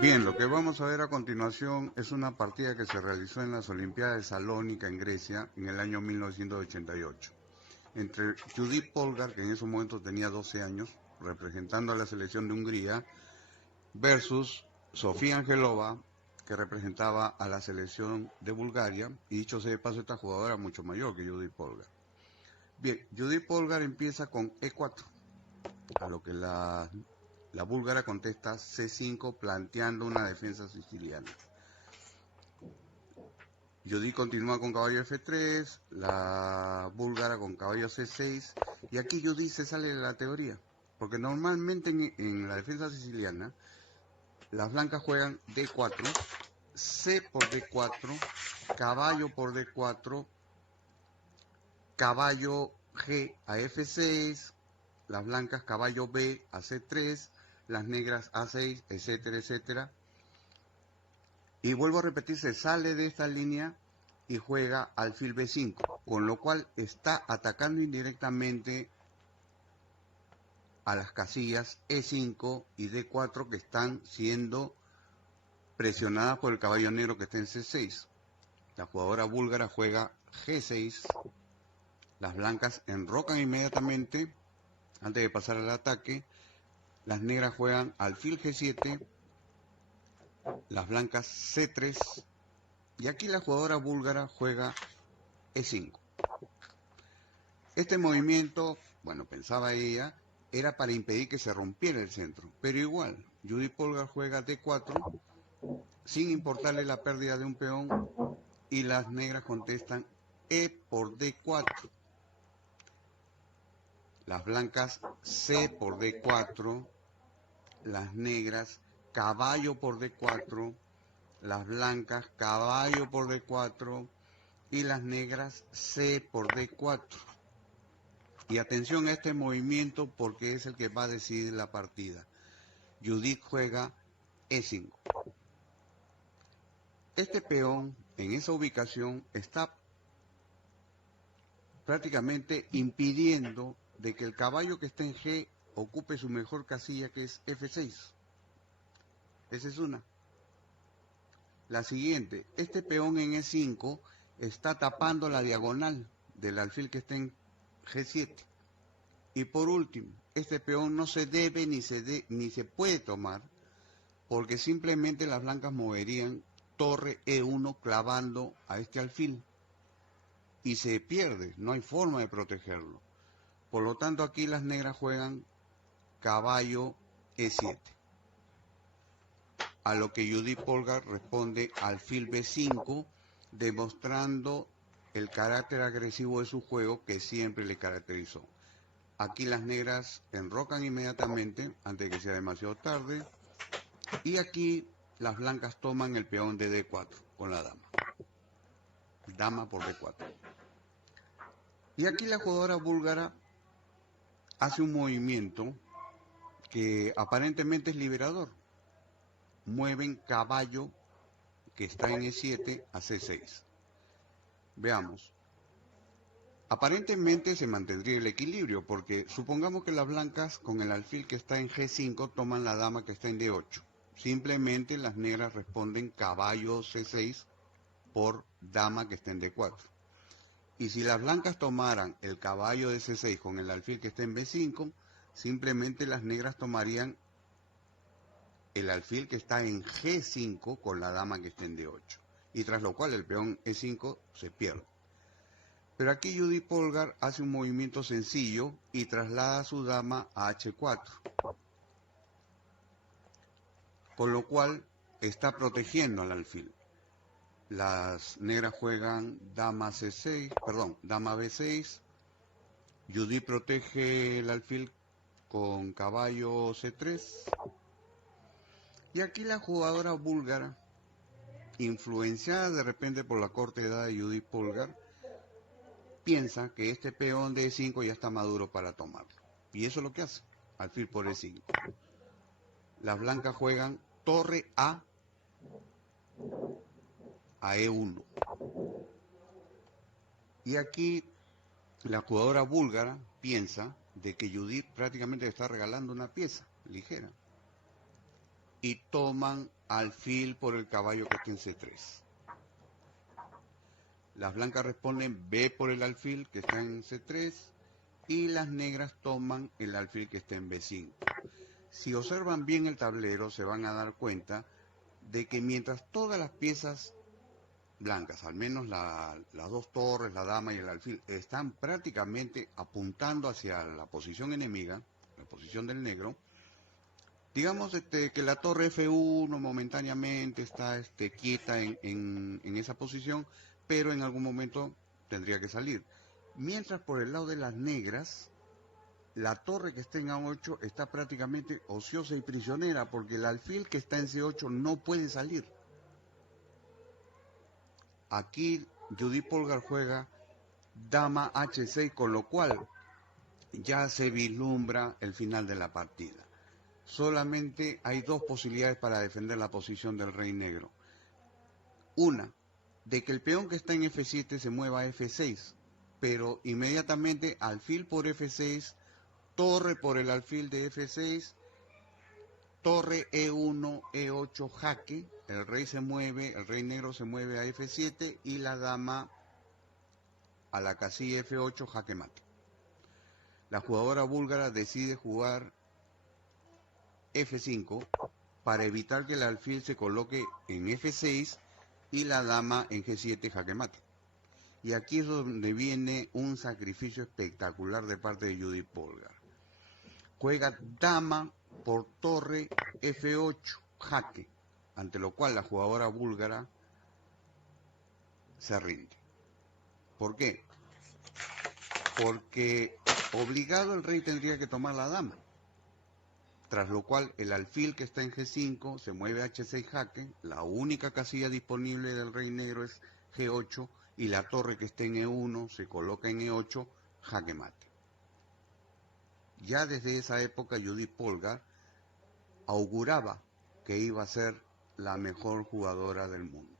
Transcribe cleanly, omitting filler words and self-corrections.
Bien, lo que vamos a ver a continuación es una partida que se realizó en las Olimpiadas de Salónica en Grecia en el año 1988 entre Judith Polgar, que en ese momento tenía 12 años, representando a la selección de Hungría, versus Sofía Angelova, que representaba a la selección de Bulgaria, y dicho sea de paso, esta jugadora mucho mayor que Judith Polgar. Bien, Judith Polgar empieza con E4, a lo que la búlgara contesta C5 planteando una defensa siciliana. Judith continúa con caballo F3, la búlgara con caballo C6, y aquí Judith se sale de la teoría, porque normalmente en la defensa siciliana las blancas juegan D4, C por D4, caballo por D4, caballo G a F6, las blancas caballo B a C3, las negras A6, etcétera, etcétera. Y vuelvo a repetir, se sale de esta línea y juega alfil B5, con lo cual está atacando indirectamente a las casillas E5 y D4 que están siendo presionadas por el caballo negro que está en C6. La jugadora búlgara juega G6, las blancas enrocan inmediatamente antes de pasar al ataque, las negras juegan alfil G7, las blancas C3, y aquí la jugadora búlgara juega E5. Este movimiento, bueno, pensaba ella, era para impedir que se rompiera el centro, pero igual, Judith Polgar juega D4 sin importarle la pérdida de un peón y las negras contestan E por D4. Las blancas C por D4, las negras caballo por D4, las blancas caballo por D4 y las negras C por D4. Y atención a este movimiento porque es el que va a decidir la partida. Judith juega E5. Este peón en esa ubicación está prácticamente impidiendo de que el caballo que está en G ocupe su mejor casilla, que es F6. Esa es una. La siguiente, este peón en E5 está tapando la diagonal del alfil que está en G7. Y por último, este peón no se debe ni se puede tomar porque simplemente las blancas moverían torre E1 clavando a este alfil y se pierde, no hay forma de protegerlo. Por lo tanto, aquí las negras juegan caballo E7, a lo que Judith Polgar responde alfil B5, demostrando el carácter agresivo de su juego que siempre le caracterizó. Aquí las negras enrocan inmediatamente antes de que sea demasiado tarde, y aquí las blancas toman el peón de D4 con la dama. Dama por D4. Y aquí la jugadora búlgara hace un movimiento que aparentemente es liberador. Mueven caballo que está en E7 a C6. Veamos. Aparentemente se mantendría el equilibrio porque supongamos que las blancas con el alfil que está en G5 toman la dama que está en D8. Simplemente las negras responden caballo C6 por dama que está en D4. Y si las blancas tomaran el caballo de C6 con el alfil que está en B5, simplemente las negras tomarían el alfil que está en G5 con la dama que está en D8. Y tras lo cual el peón E5 se pierde. Pero aquí Judith Polgar hace un movimiento sencillo y traslada a su dama a H4. Con lo cual está protegiendo al alfil. Las negras juegan dama C6, perdón, dama B6. Judith protege el alfil con caballo C3. Y aquí la jugadora búlgara, influenciada de repente por la corta edad de Judith Polgar, piensa que este peón de E5 ya está maduro para tomarlo. Y eso es lo que hace, alfil por E5. Las blancas juegan torre a E1. Y aquí la jugadora búlgara piensa de que Judith prácticamente le está regalando una pieza ligera. y toman alfil por el caballo que está en C3. Las blancas responden B por el alfil que está en C3 y las negras toman el alfil que está en B5. Si observan bien el tablero se van a dar cuenta de que mientras todas las piezas blancas, al menos las dos torres, la dama y el alfil, están prácticamente apuntando hacia la posición enemiga, la posición del negro, digamos que la torre F1 momentáneamente está quieta en esa posición, pero en algún momento tendría que salir. Mientras por el lado de las negras, la torre que está en A8 está prácticamente ociosa y prisionera, porque el alfil que está en C8 no puede salir. Aquí Judith Polgar juega dama H6, con lo cual ya se vislumbra el final de la partida. Solamente hay dos posibilidades para defender la posición del rey negro. Una, de que el peón que está en F7 se mueva a F6, pero inmediatamente alfil por F6, torre por el alfil de F6, torre E1, E8, jaque, el rey negro se mueve a F7 y la dama a la casilla F8, jaque mate. La jugadora búlgara decide jugar F5 para evitar que el alfil se coloque en F6 y la dama en G7 jaque mate. Y aquí es donde viene un sacrificio espectacular de parte de Judith Polgar. Juega dama por torre F8 jaque, ante lo cual la jugadora búlgara se rinde. ¿Por qué? Porque obligado el rey tendría que tomar la dama, tras lo cual el alfil que está en G5 se mueve a H6 jaque, la única casilla disponible del rey negro es G8 y la torre que está en E1 se coloca en E8, jaque mate. Ya desde esa época Judith Polgar auguraba que iba a ser la mejor jugadora del mundo.